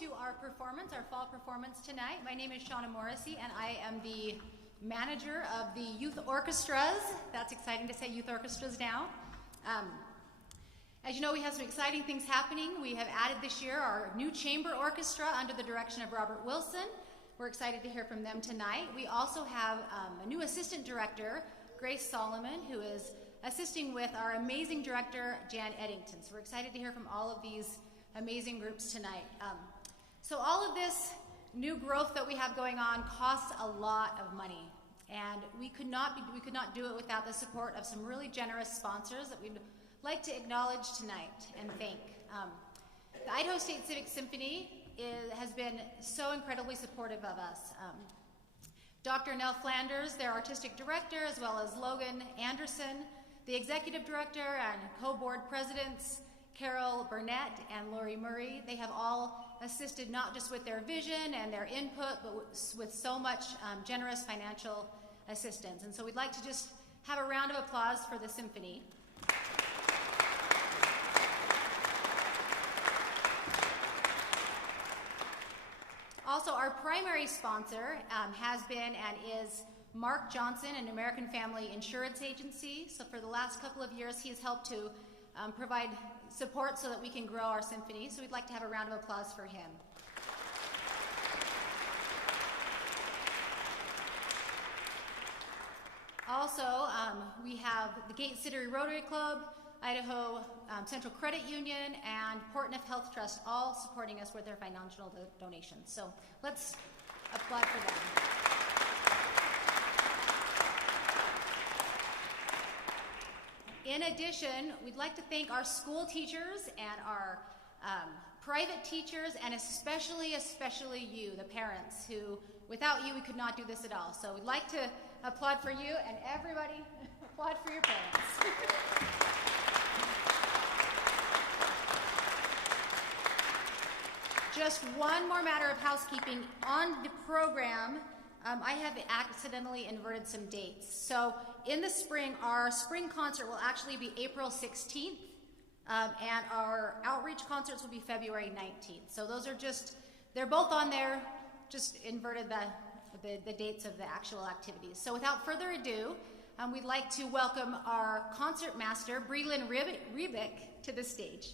to our performance, our fall performance tonight. My name is Shauna Morrissey, and I am the manager of the youth orchestras. That's exciting to say, youth orchestras now. As you know, we have some exciting things happening. We have added this year our new chamber orchestra under the direction of Robert Wilson. We're excited to hear from them tonight. We also have a new assistant director, Grace Solomon, who is assisting with our amazing director, Jan Eddington. So we're excited to hear from all of these amazing groups tonight. So all of this new growth that we have going on costs a lot of money, and we could not do it without the support of some really generous sponsors that we'd like to acknowledge tonight and thank. The Idaho State Civic Symphony has been so incredibly supportive of us. Dr. Nell Flanders, their artistic director, as well as Logan Anderson, the executive director, and co-board presidents, Carol Burnett and Lori Murray. They have all assisted not just with their vision and their input, but with so much generous financial assistance. And so we'd like to just have a round of applause for the symphony. Also, our primary sponsor has been and is Mark Johnson, an American Family Insurance Agency. So for the last couple of years, he has helped to provide support so that we can grow our symphony. So we'd like to have a round of applause for him. Also, we have the Gate City Rotary Club, Idaho Central Credit Union, and Portneuf Health Trust, all supporting us with their financial donations. So let's applaud for them. In addition, we'd like to thank our school teachers and our private teachers, and especially you, the parents, who, without you, we could not do this at all. So we'd like to applaud for you, and everybody applaud for your parents. Just one more matter of housekeeping. On the program, I have accidentally inverted some dates. So in the spring, our spring concert will actually be April 16th, and our outreach concerts will be February 19th. So those are just, they're both on there, just inverted the dates of the actual activities. So without further ado, we'd like to welcome our concert master, Breland Riebeck, to the stage.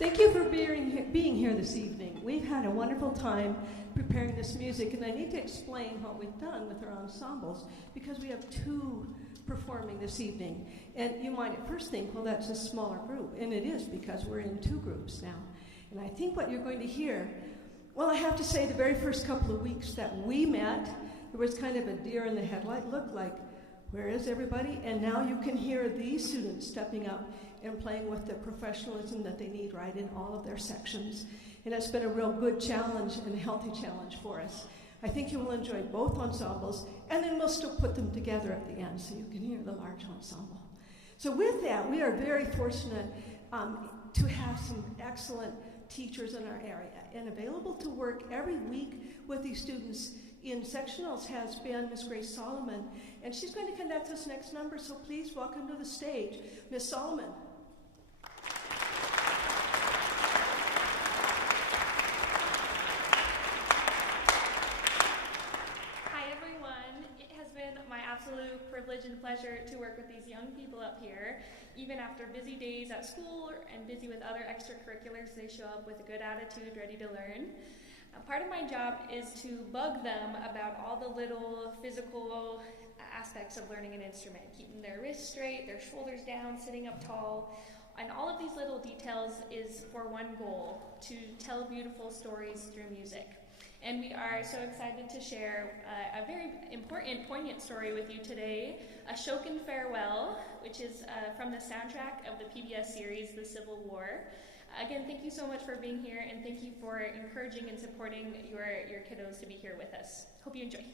Thank you for being here this evening. We've had a wonderful time preparing this music, and I need to explain what we've done with our ensembles because we have two performing this evening. And you might at first think, well, that's a smaller group, and it is because we're in two groups now. And I think what you're going to hear, well, I have to say the very first couple of weeks that we met, there was kind of a deer in the headlight look like, where is everybody? And now you can hear these students stepping up and playing with the professionalism that they need right in all of their sections. And it's been a real good challenge and a healthy challenge for us. I think you will enjoy both ensembles, and then we'll still put them together at the end so you can hear the large ensemble. So with that, we are very fortunate to have some excellent teachers in our area, and available to work every week with these students in sectionals has been Miss Grace Solomon, and she's going to conduct this next number, so please welcome to the stage, Miss Solomon. My absolute privilege and pleasure to work with these young people up here. Even after busy days at school and busy with other extracurriculars, they show up with a good attitude, ready to learn. Part of my job is to bug them about all the little physical aspects of learning an instrument, keeping their wrists straight, their shoulders down, sitting up tall. And all of these little details is for one goal, to tell beautiful stories through music. And we are so excited to share a very important, poignant story with you today, Ashokan Farewell, which is from the soundtrack of the PBS series, The Civil War. Again, thank you so much for being here, and thank you for encouraging and supporting your kiddos to be here with us. Hope you enjoy.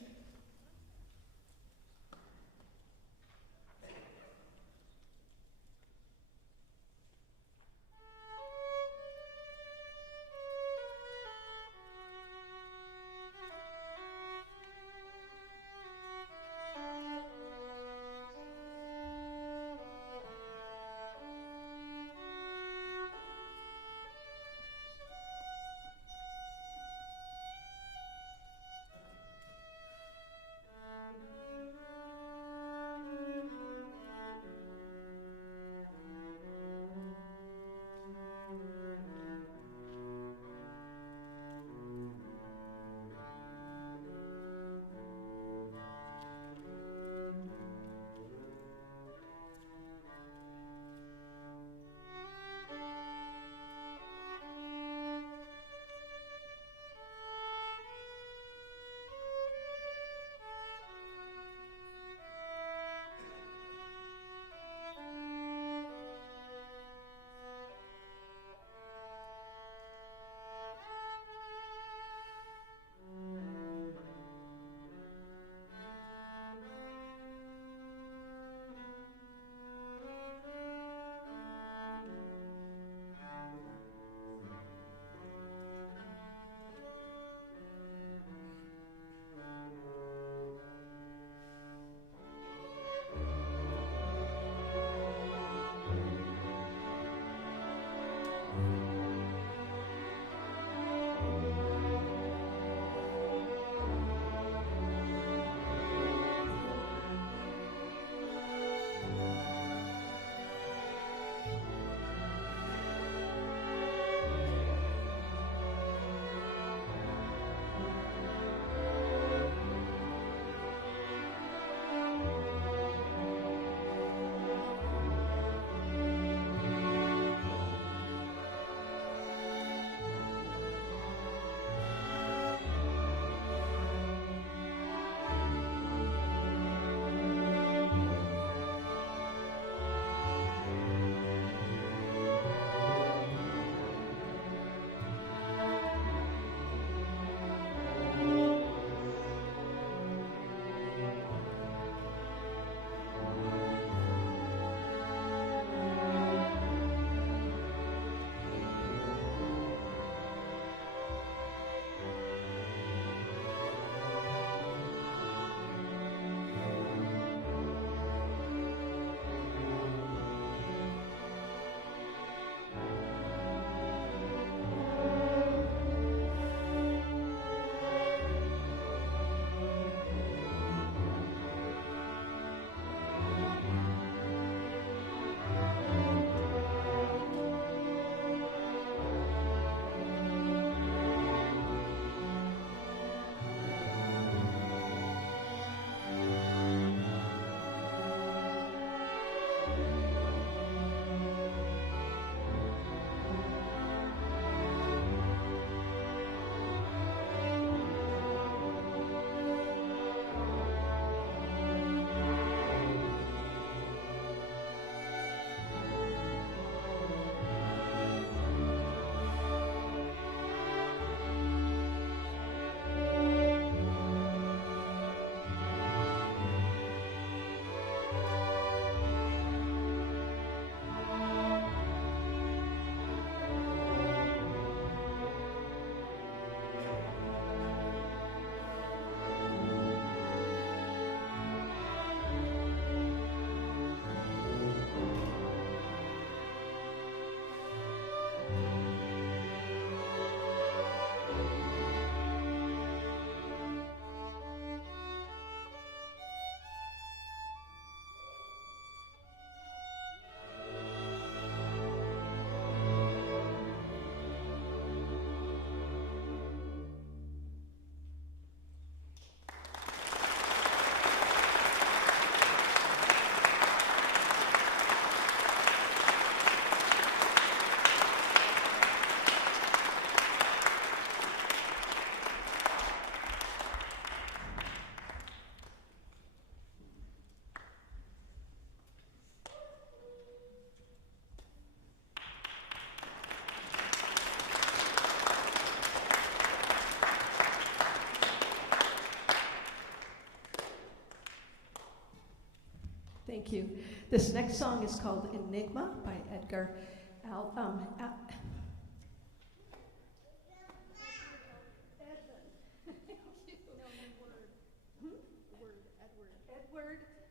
Thank you. This next song is called Enigma by Edgar.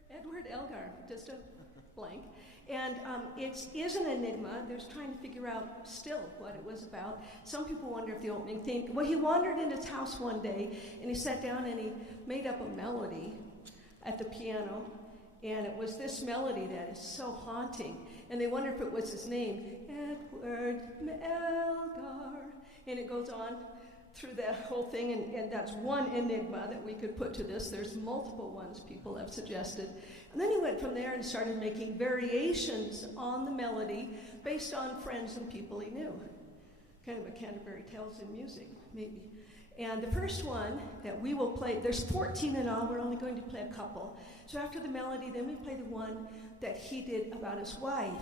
Edward Elgar, just a blank. And it is an enigma. There's trying to figure out still what it was about. Some people wonder if the opening theme. Well, he wandered in his house one day, and he sat down and he made up a melody at the piano. And it was this melody that is so haunting. And they wonder if it was his name, Edward Elgar. And it goes on through that whole thing, and that's one enigma that we could put to this. There's multiple ones people have suggested. And then he went from there and started making variations on the melody based on friends and people he knew. Kind of a Canterbury Tales in music, maybe. And the first one that we will play, there's 14 in all, we're only going to play a couple. So after the melody, then we play the one that he did about his wife,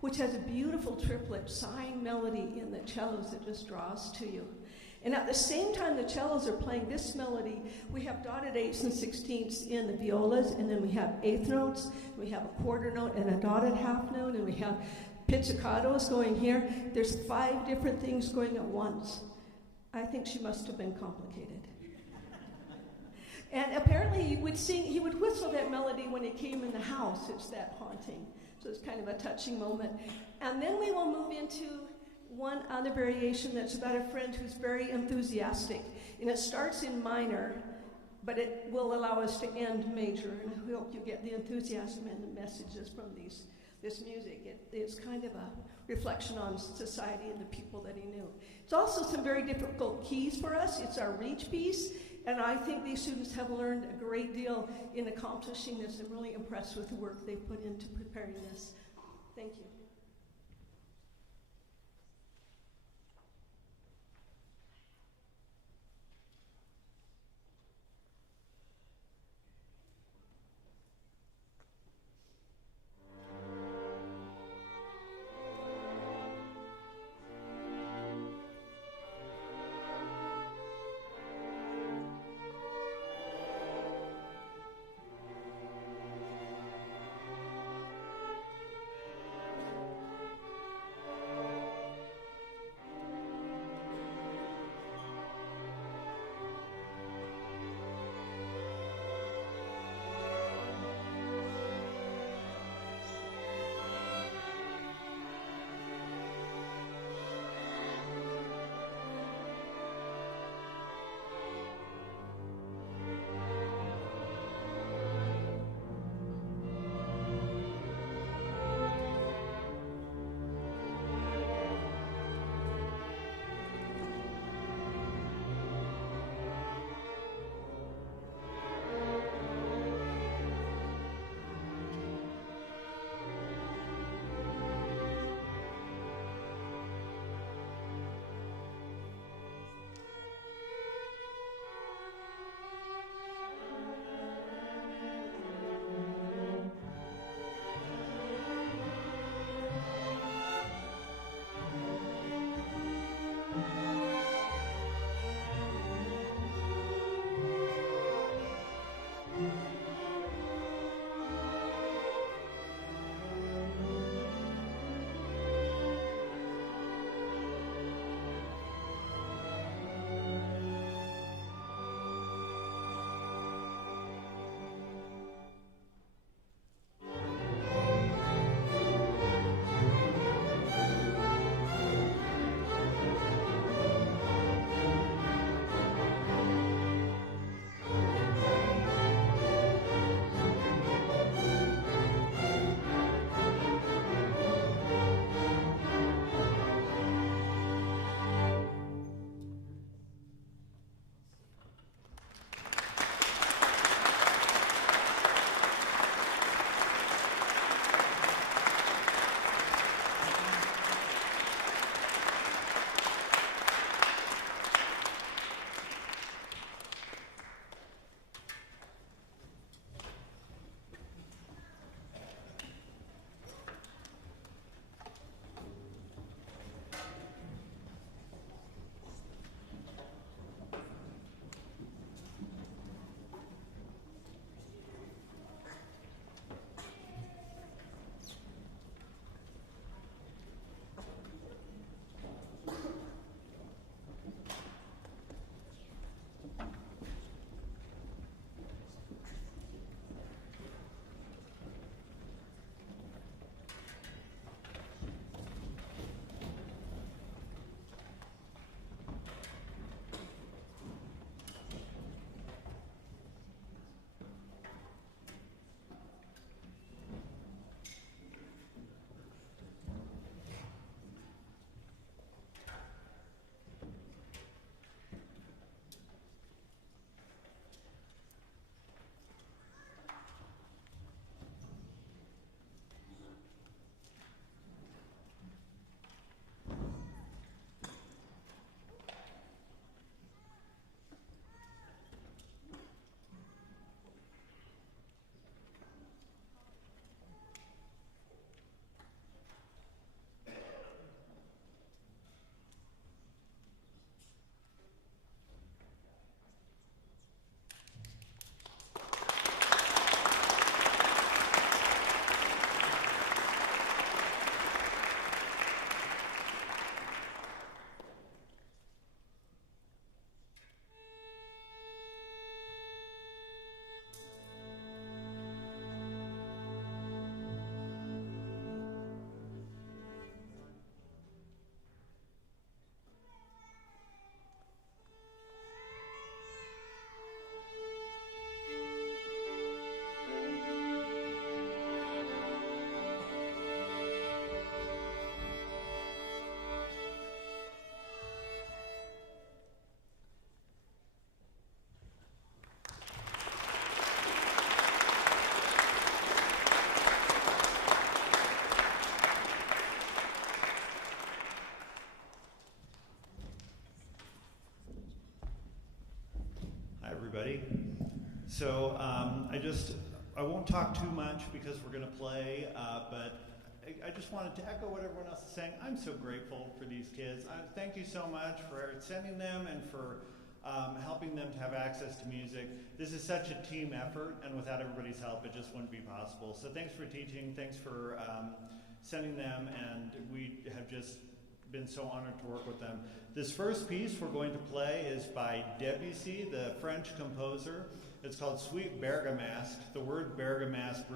which has a beautiful triplet sighing melody in the cellos that just draws to you. And at the same time the cellos are playing this melody, we have dotted eighths and sixteenths in the violas, and then we have eighth notes, we have a quarter note and a dotted half note, and we have pizzicatos going here. There's 5 different things going at once. I think she must have been complicated. And apparently he would whistle that melody when he came in the house. It's that haunting. So it's kind of a touching moment. And then we will move into one other variation that's about a friend who's very enthusiastic. And it starts in minor, but it will allow us to end major. And I hope you get the enthusiasm and the messages from this music. It's kind of a reflection on society and the people that he knew. It's also some very difficult keys for us. It's our reach piece, and I think these students have learned a great deal in accomplishing this. I'm really impressed with the work they put into preparing this. Thank you. everybody. So I won't talk too much because we're going to play, but I just wanted to echo what everyone else is saying. I'm so grateful for these kids. Thank you so much for sending them and for helping them to have access to music. This is such a team effort, and without everybody's help, it just wouldn't be possible. So thanks for teaching, thanks for sending them, and we have just been so honored to work with them. This first piece we're going to play is by Debussy, the French composer. It's called Suite Bergamasque. The word Bergamasque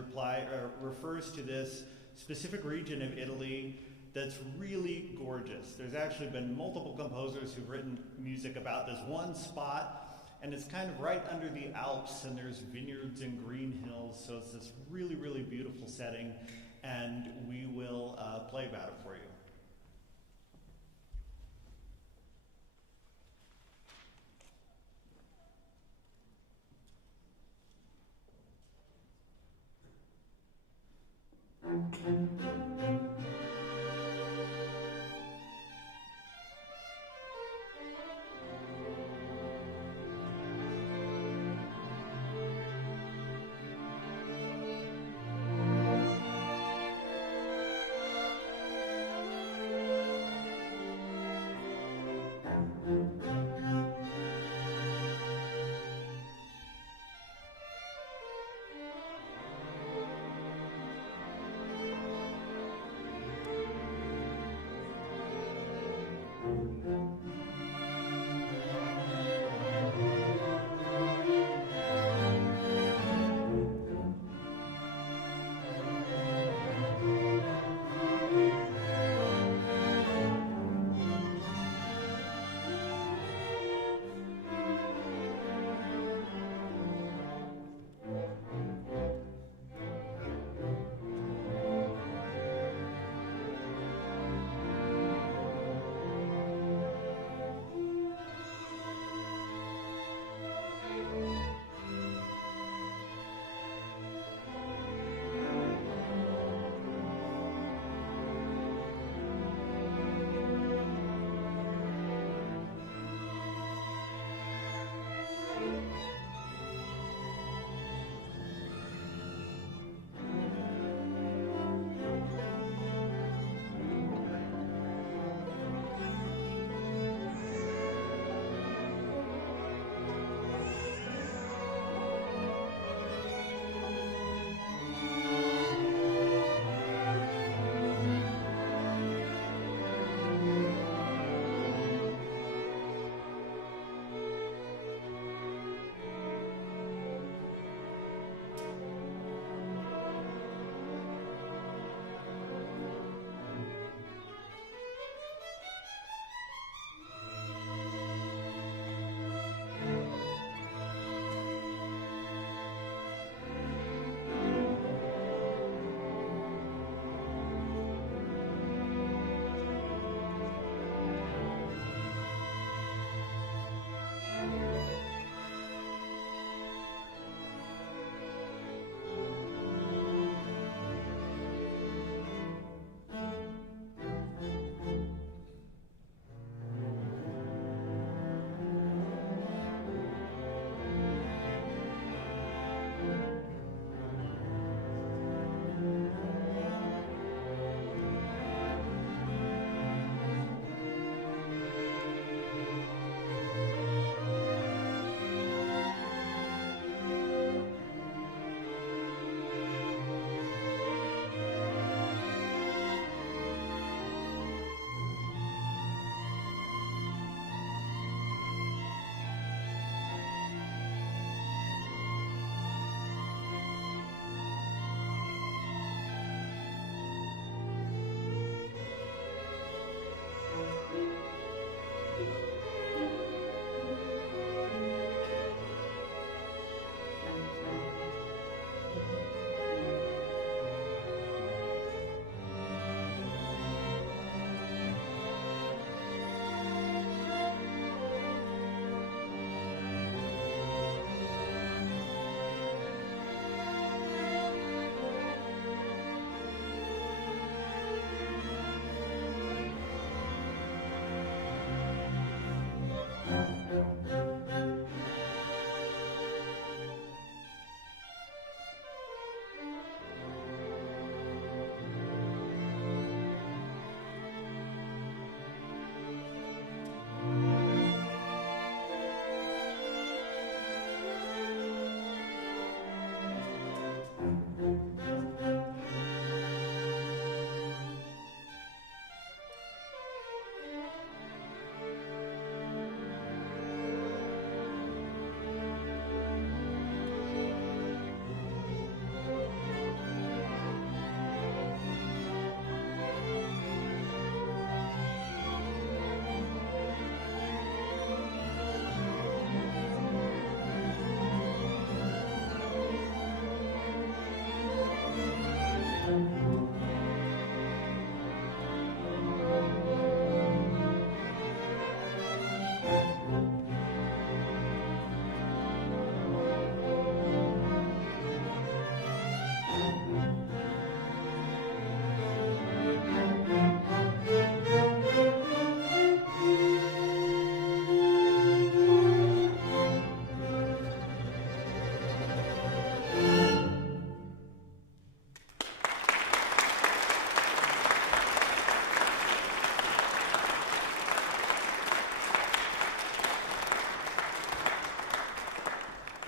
refers to this specific region of Italy that's really gorgeous. There's actually been multiple composers who've written music about this one spot, and it's kind of right under the Alps, and there's vineyards and green hills, so it's this really, really beautiful setting, and we will play about it for you.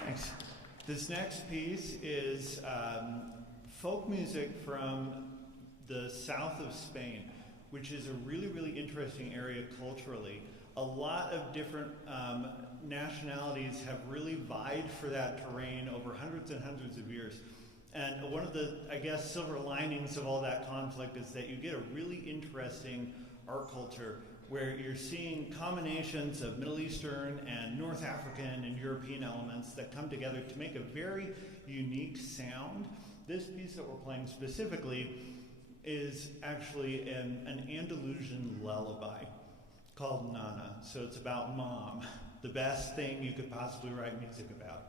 Thanks. This next piece is folk music from the south of Spain, which is a really, really interesting area culturally. A lot of different nationalities have really vied for that terrain over hundreds and hundreds of years. And one of the, I guess, silver linings of all that conflict is that you get a really interesting art culture where you're seeing combinations of Middle Eastern and North African and European elements that come together to make a very unique sound. This piece that we're playing specifically is actually an Andalusian lullaby called Nana. So it's about mom, the best thing you could possibly write music about.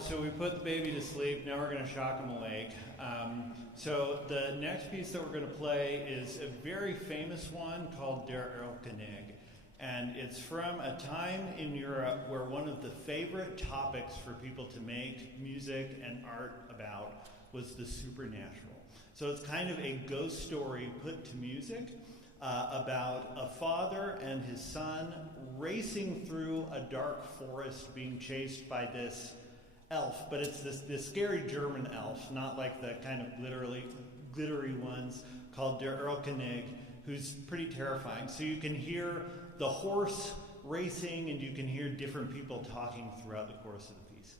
So we put the baby to sleep, now we're going to shock him awake. So the next piece that we're going to play is a very famous one called Der Erlkongig. And it's from a time in Europe where one of the favorite topics for people to make music and art about was the supernatural. So it's kind of a ghost story put to music about a father and his son racing through a dark forest being chased by this elf, but it's this scary German elf, not like the kind of glittery ones called Der Erlkongig, who's pretty terrifying. So you can hear the horse racing and you can hear different people talking throughout the course of the piece.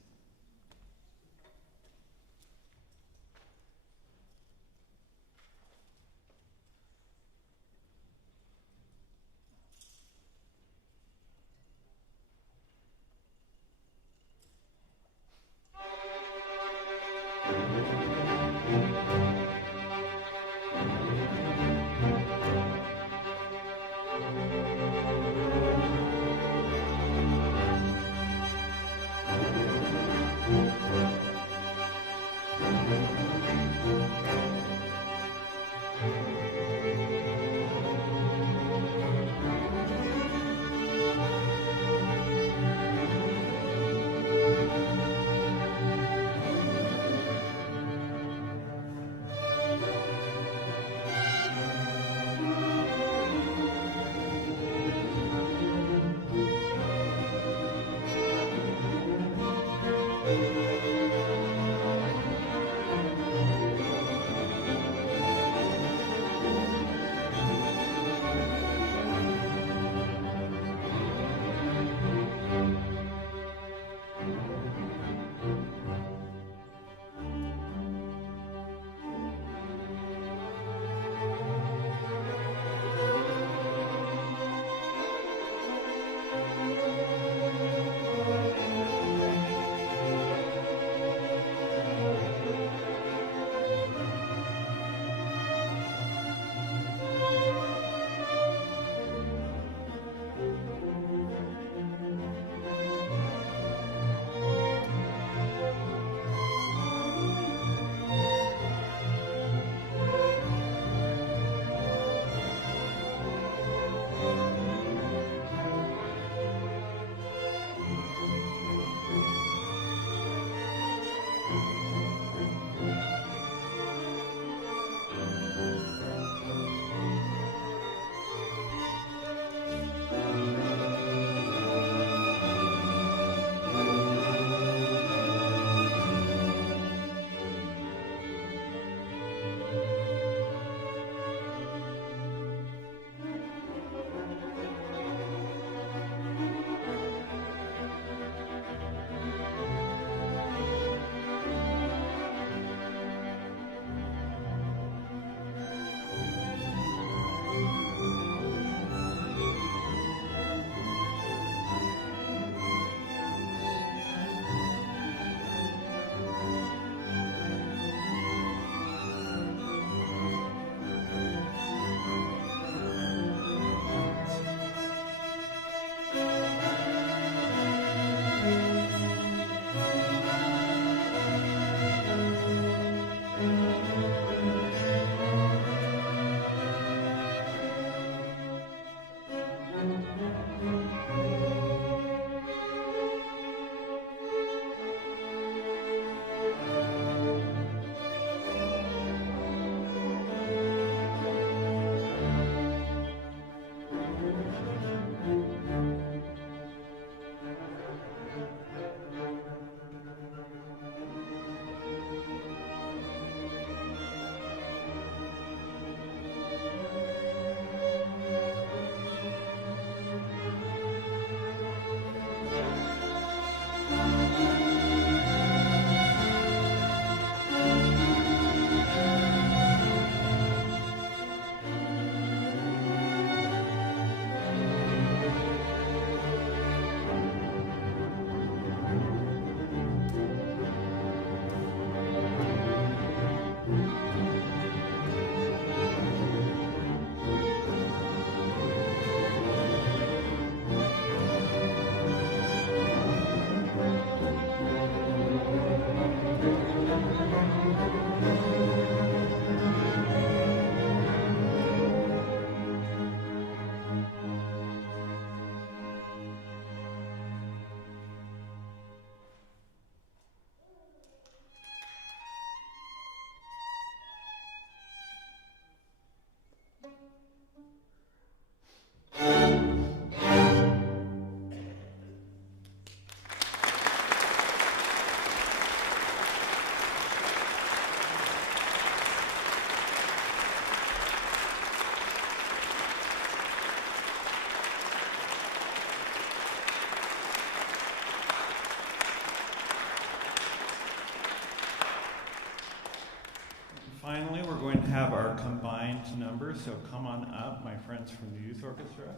Finally, we're going to have our combined numbers, so come on up, my friends from the Youth Orchestra,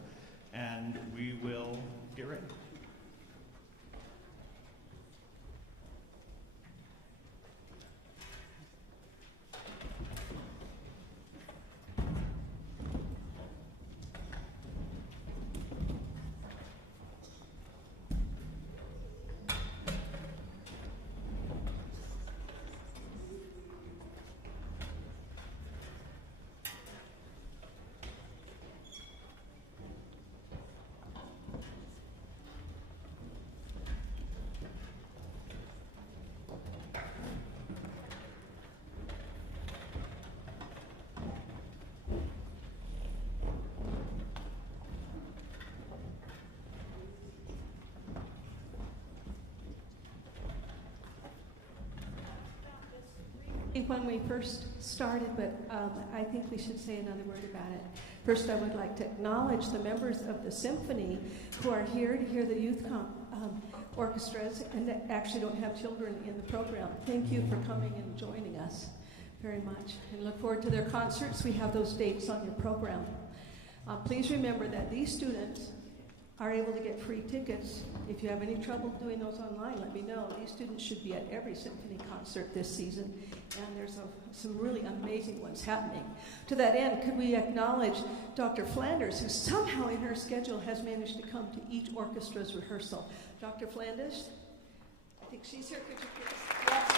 and we will get ready. When we first started, but I think we should say another word about it. First, I would like to acknowledge the members of the symphony who are here to hear the youth orchestras and that actually don't have children in the program. Thank you for coming and joining us very much. And look forward to their concerts. We have those dates on your program. Please remember that these students are able to get free tickets. If you have any trouble doing those online, let me know. These students should be at every symphony concert this season, and there's some really amazing ones happening. To that end, could we acknowledge Dr. Flanders, who somehow in her schedule has managed to come to each orchestra's rehearsal. Dr. Flanders, I think she's here. Could you please? Yes.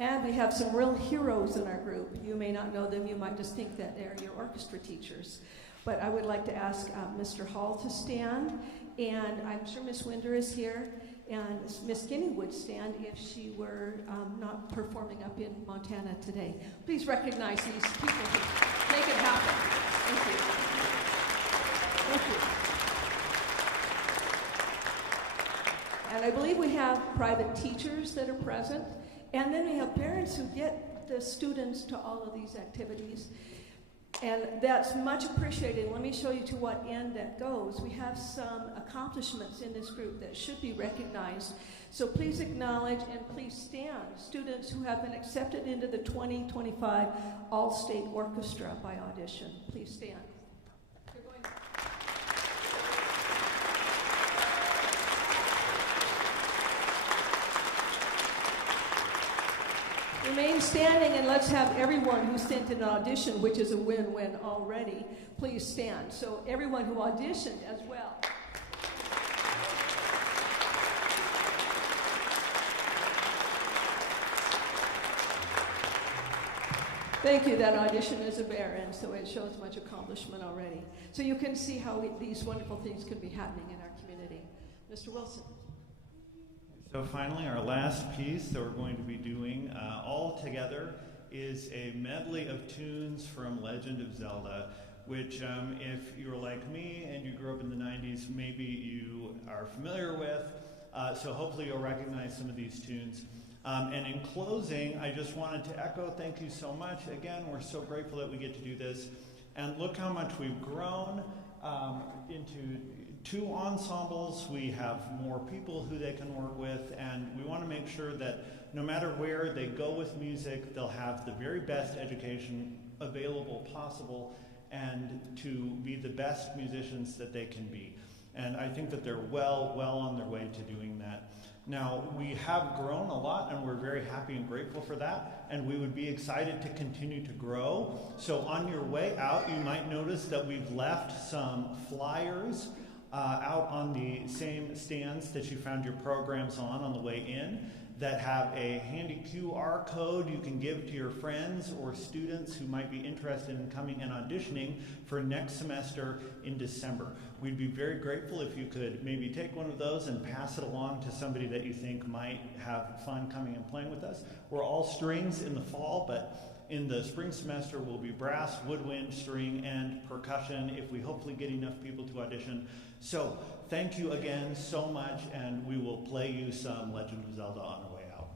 And we have some real heroes in our group. You may not know them. You might just think that they're your orchestra teachers. But I would like to ask Mr. Hall to stand. And I'm sure Miss Winder is here. And Miss Guinea would stand if she were not performing up in Montana today. Please recognize these people who make it happen. Thank you. Thank you. And I believe we have private teachers that are present. And then we have parents who get the students to all of these activities. And that's much appreciated. Let me show you to what end that goes. We have some accomplishments in this group that should be recognized. So please acknowledge and please stand students who have been accepted into the 2025 All-State Orchestra by audition. Please stand. Remain standing and let's have everyone who sent an audition, which is a win-win already, please stand. So everyone who auditioned as well. Thank you. That audition is a bear, and so it shows much accomplishment already. So you can see how these wonderful things can be happening in our community. Mr. Wilson. So finally, our last piece that we're going to be doing all together is a medley of tunes from Legend of Zelda, which if you're like me and you grew up in the 90s, maybe you are familiar with. So hopefully you'll recognize some of these tunes. And in closing, I just wanted to echo thank you so much. Again, we're so grateful that we get to do this. And look how much we've grown into 2 ensembles. We have more people who they can work with, and we want to make sure that no matter where they go with music, they'll have the very best education available possible and to be the best musicians that they can be. And I think that they're well on their way to doing that. Now, we have grown a lot, and we're very happy and grateful for that, and we would be excited to continue to grow. So on your way out, you might notice that we've left some flyers out on the same stands that you found your programs on the way in that have a handy QR code you can give to your friends or students who might be interested in coming and auditioning for next semester in December. We'd be very grateful if you could maybe take one of those and pass it along to somebody that you think might have fun coming and playing with us. We're all strings in the fall, but in the spring semester we'll be brass, woodwind, string, and percussion if we hopefully get enough people to audition. So thank you again so much, and we will play you some Legend of Zelda on our way out.